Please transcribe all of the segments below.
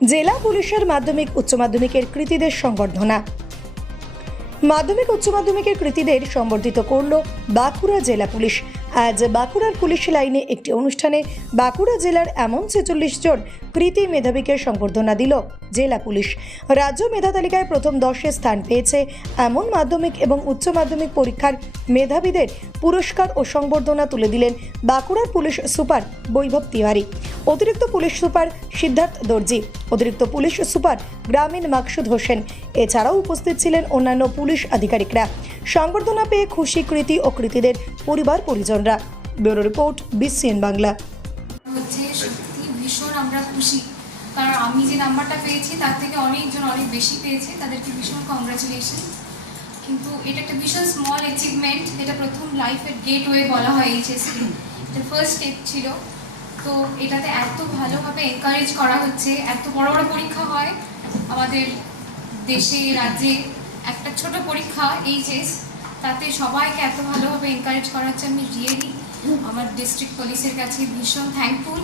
জেলা পুলিশের মাধ্যমিক উচ্চ মাধ্যমিকের কৃতীদের সংবর্ধনা। মাধ্যমিক উচ্চ মাধ্যমিকের কৃতীদের সম্বর্ধিত করল বাঁকুড়া জেলা পুলিশ। আজ বাঁকুড়ার পুলিশ লাইনে একটি অনুষ্ঠানে বাঁকুড়া জেলার এমন ছেচল্লিশ জন কৃতি মেধাবীকে সংবর্ধনা দিল জেলা পুলিশ। রাজ্য মেধা তালিকায় প্রথম দশে স্থান পেয়েছে এমন মাধ্যমিক এবং উচ্চ মাধ্যমিক পরীক্ষার মেধাবীদের পুরস্কার ও সংবর্ধনা তুলে দিলেন বাঁকুড়ার পুলিশ সুপার বৈভব তিওয়ারি। অতিরিক্ত পুলিশ সুপার সিদ্ধার্থ দর্জি, অতিরিক্ত পুলিশ সুপার গ্রামীণ মাকসুদ হোসেন, এছাড়াও উপস্থিত ছিলেন অন্যান্য পুলিশ আধিকারিকরা। সংবর্ধনা পেয়ে খুশি কৃতি ও কৃতিদের পরিবার পরিজনরা। Bureau report, BCN Bangla. আমরা খুশি। কারণ আমি যে নাম্বারটা পেয়েছি, তার থেকে অনেকজন অনেক বেশি পেয়েছে, তাদেরকে ভীষণ কংগ্রাচুলেশন কিন্তু এটা একটা ভীষণ স্মল অ্যাচিভমেন্ট এটা প্রথম লাইফের গেটওয়ে বলা হয় এইচএসসি এটা ফার্স্ট স্টেপ ছিল। তো এটাতে এত ভালোভাবে এনকারেজ করা হচ্ছে, এত বড় বড় পরীক্ষা হয়। আমাদের দেশে, রাজ্যে একটা ছোট পরীক্ষা এইচএস তাতে সবাইকে এত ভালোভাবে এনকারেজ করা হচ্ছে আমি রিয়েলি আমার ডিস্ট্রিক্ট পুলিশের কাছে ভীষণ থ্যাঙ্কফুল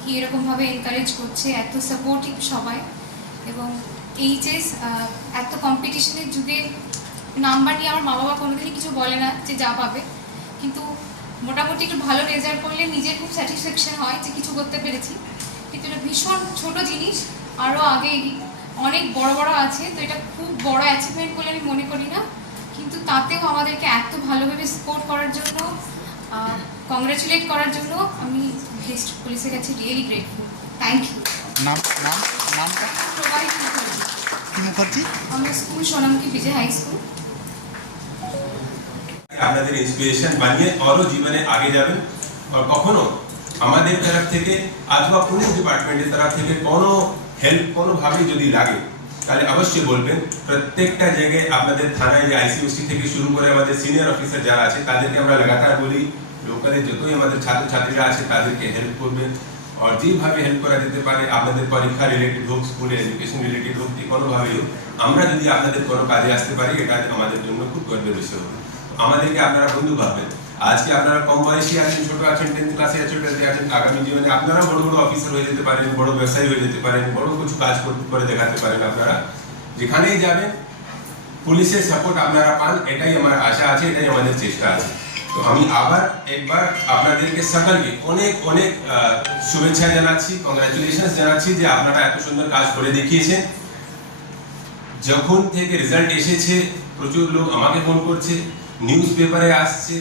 কি এরকমভাবে এনকারেজ করছে, এত সাপোর্টিভ সবাই। এবং এইচএস এত কম্পিটিশনের যুগে নাম্বার নিয়ে আমার মা বাবা কোনোদিনই কিছু বলে না যে যা পাবে। কিন্তু মোটামুটি একটু ভালো রেজাল্ট করলে নিজের খুব স্যাটিসফ্যাকশন হয় যে কিছু করতে পেরেছি। কিন্তু এটা ভীষণ ছোট জিনিস আরও আগে অনেক বড় বড় আছে তো এটা খুব বড় অ্যাচিভমেন্ট বলে আমি মনে করি না। কিন্তু তাতেও আমাদেরকে এত ভালোভাবে সাপোর্ট করার জন্য কংগ্রাচুলেট করার জন্য আমি ডিস্ট্রিক্ট পুলিশের কাছে রিয়েলি গ্রেটফুল থ্যাংক ইউ নাম নাম নামটা? প্রোভাইড মুখার্জি কি আমার school Sonamukhi Bijoy high school আপনাদের ইন্সপিরেশন বানিয়ে আরও জীবনে আগে যাবেন। আর কখনো আমাদের তরফ থেকে অথবা পুলিশ ডিপার্টমেন্টের তরফ থেকে কোনো হেল্প কোনোভাবে যদি লাগে, তাহলে অবশ্যই বলবেন। প্রত্যেকটা জায়গায় আপনাদের থানায় যে আইসিউসি থেকে শুরু করে আমাদের সিনিয়র অফিসার যারা আছে, তাদেরকে আমরা লাগাতার বলি, লোকালে যতই আমাদের ছাত্রছাত্রীরা আছে, তাদেরকে হেল্প করবেন। আর যেভাবে হেল্প করা যেতে পারে, আপনাদের পরীক্ষা রিলেটেড হোক স্কুলের এডুকেশন রিলেটেড হোক যে কোনোভাবেই হোক, আমরা যদি আপনাদের কোনো কাজে আসতে পারি, এটা আমাদের জন্য খুব গর্বের বিষয় হবে। আমাদেরকে আপনারা বন্ধু ভাববেন। আজকে আপনারা কম বয়সী আছেন, ছোট আছেন টেন্থ ক্লাসে আছেন টুয়েলথে আছেন, আগামী জীবনে আপনারা বড় বড় অফিসার হয়ে যেতে পারেন, বড় ব্যবসায়ী হয়ে যেতে পারেন, বড় কিছু কাজ করে দেখাতে পারেন আপনারা। যেখানেই যাবেন, পুলিশের সাপোর্ট আপনারা পান, এটাই আমার আশা আছে, এটাই আমাদের চেষ্টা আছে। তো আমি আবার একবার আপনাদেরকে সকলকে অনেক অনেক শুভেচ্ছা জানাচ্ছি কংগ্রাচুলেশন জানাচ্ছি যে আপনারা এত সুন্দর কাজ করে দেখিয়েছেন। যখন থেকে রেজাল্ট এসেছে, প্রচুর লোক আমাকে ফোন করছে নিউজ পেপারে আসছে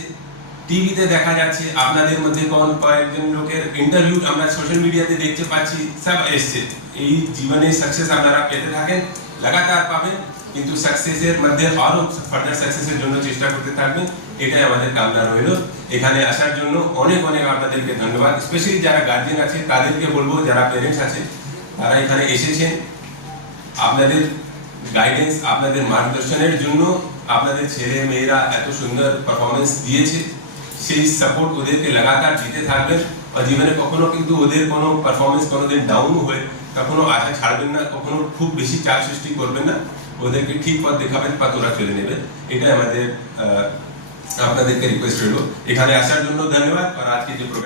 টিভিতে দেখা যাচ্ছে, আপনাদের মধ্যে কোন কয়েকজন লোকের ইন্টারভিউ আমরা সোশ্যাল মিডিয়াতে দেখতে পাচ্ছি, সব এসছে। এই জীবনে সাকসেস আপনারা পেতে থাকেন, লাগাতার পাবেন, কিন্তু সাকসেসের মধ্যে আরও ফার্দার সাকসেসের জন্য চেষ্টা করতে থাকবেন, এটাই আমাদের কামনা রইল। এখানে আসার জন্য অনেক অনেক আপনাদেরকে ধন্যবাদ স্পেশালি যারা গার্জেন আছে, তাদেরকে বলব, যারা পেরেন্টস আছে, তারা এখানে এসেছেন। আপনাদের গাইডেন্স আপনাদের মার্গদর্শনের জন্য আপনাদের ছেলে মেয়েরা এত সুন্দর পারফরমেন্স দিয়েছে, সেই সাপোর্ট ওদেরকে লাগাতার দিতে থাকবেন। আর জীবনে কখনো কিন্তু ওদের কোনো পারফরমেন্স কোনোদিন ডাউন হয়ে কখনো আশা ছাড়বেন না, কখনো খুব বেশি চাপ সৃষ্টি করবেন না। ওদেরকে ঠিক পথ দেখাবেন, পথ ওরা চলে নেবে এটাই আমাদের আপনাদেরকে রিকোয়েস্ট রইল। এখানে আসার জন্য ধন্যবাদ। আর আজকে যে